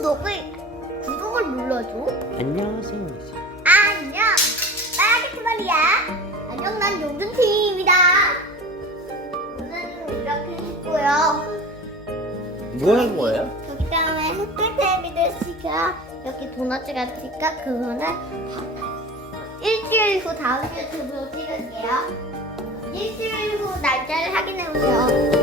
구독을 구독을 눌러줘. 안녕하세요. 안녕. 빨간색 말이야. 안녕 난 용준 팀입니다. 오늘은 이렇게 했고요. 뭐한 거예요? 그 다음에 흑백 텔레비전시가 이렇게 도넛 같으니까 그거는 일주일 후 다음 유튜브로 찍을게요. 일주일 후 날짜를 확인해보세요.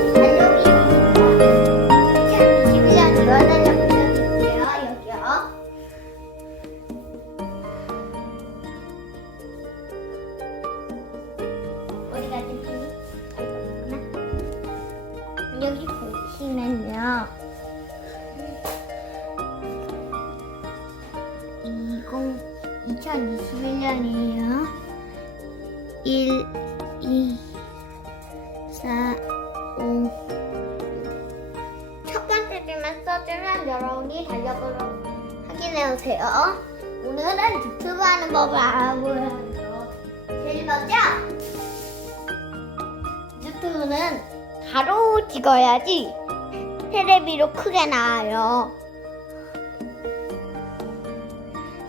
2021년이에요. 1, 2, 4, 5. 첫 번째 줄만 써주면 여러분이 달력을 확인해 오세요. 오늘은 유튜브 하는 법을 알아보려고요. 제일 먼저 유튜브는 바로 찍어야지 테레비로 크게 나와요.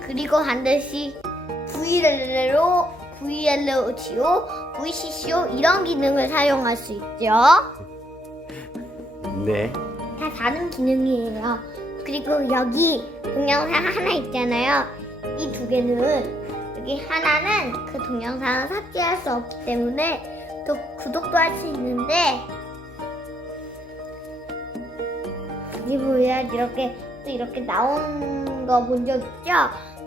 그리고 반드시 VLL로 VLCO, VCCO 이런 기능을 사용할 수 있죠. 네. 다 다른 기능이에요. 그리고 여기 동영상 하나 있잖아요. 이 두 개는 여기 하나는 그 동영상을 삭제할 수 없기 때문에 또 구독도 할 수 있는데 보면 이렇게 또 이렇게 나온 거 본 적 있죠?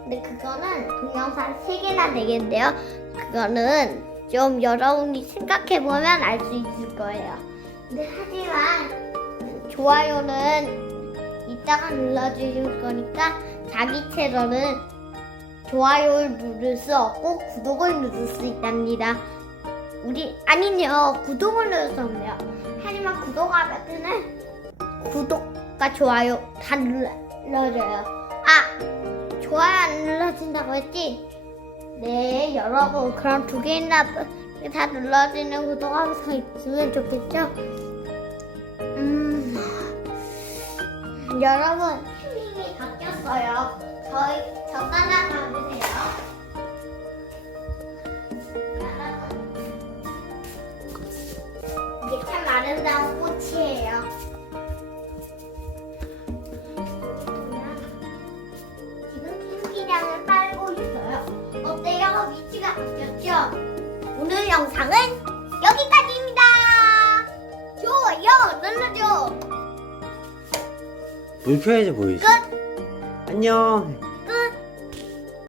근데 그거는 동영상 3개나 4개인데요. 그거는 좀 여러분이 생각해보면 알 수 있을 거예요. 근데 하지만 좋아요는 이따가 눌러주실 거니까 자기 채널은 좋아요를 누를 수 없고 구독을 누를 수 있답니다. 우리 아니요 구독을 누를 수 없네요. 하지만 구독 하면은 구독과 좋아요 다 눌러줘요. 아 눌러진다고 했지? 네 여러분 그럼 두 개나 다 눌러지는 구독하면서 있으면 좋겠죠? 음 여러분 팀이 바뀌었어요. 저희 저 따라 가 보세요. 이게 참 아름다운 꽃이에요. 영상은 여기까지입니다. 좋아요 눌러줘. 불편해져 보이시? 끝. 안녕.